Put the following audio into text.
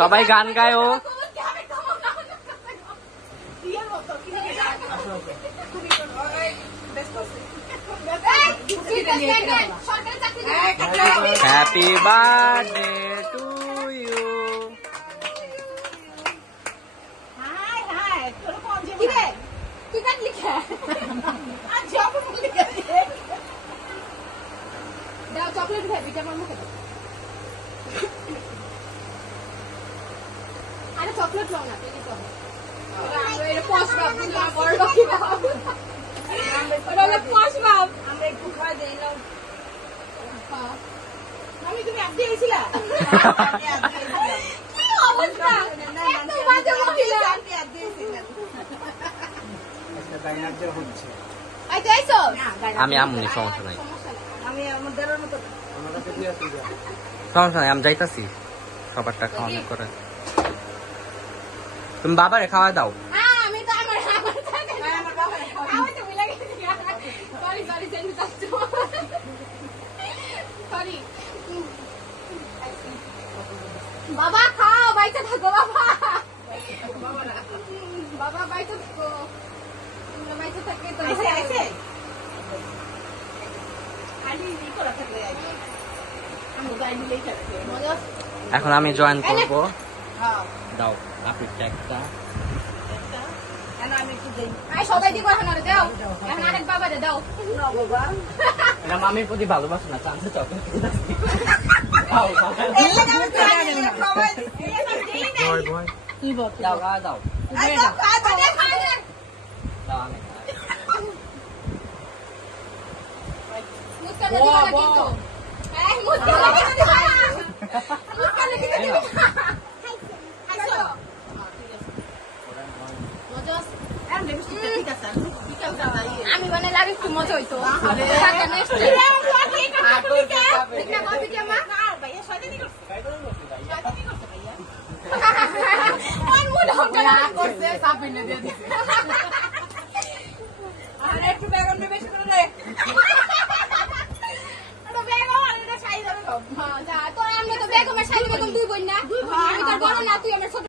সবাই গান গায় ও happy birthday to you chocolate খাবি কেমন মুখে আরে চকলেট খাও না তুমি খাও এটা পশ বাপ তুমি বড় কি বাপ ওটা হলো পশ বাপ আমরা একটু খাই দেই নাও আমি তুমি আজকে এসেছিলা কি অবস্থা এত বাজে মহিলা আমি আজকে এসেছিলাম আচ্ছা ডাইনার যে হচ্ছে আইতে আইছো আমি আমনি সমস্যা নাই আমি আমাদের মতো আমার কাছে দিয়ে আসি যা সমস্যা নাই আমি যাইতাছি সবারটা খাওয়ানো করে তুমি বাবারে খাওয়া দাও আমি তো আমার বাবা খাওয়া তো মিলা গেছে সরি সরি জানি যাচ্ছো সরি বাবা খাও বাইতে থাকো বাবা বাবা বাইতে থাকো তোমরা বাইতে থাকতে তো আছে আলি নি করা থাকলে আমি গাই দিলেই থাকবে মজা এখন আমি জয়েন করব হ্যাঁ দাও আপনি ট্যাগটা আমি একটু দেই আই সবাই দিব এখন আরে দাও এখন আরেক বাবারে দাও না বাবা এটা মামির প্রতি ভালোবাসা না চান্সে চকলেট দিতেছি দাও এই লাগা আমি খাওয়া দেই না সবাই ভয় ভয় তুই বল দাও দাও আই দাও খাওয়া দে দাও আমি মুস্কান দিবা না কিন্তু এই মুস্কান দিবা না মুস্কান দিবা না খাইছো আমি মানে লাগে একটু মজা হইতো করছে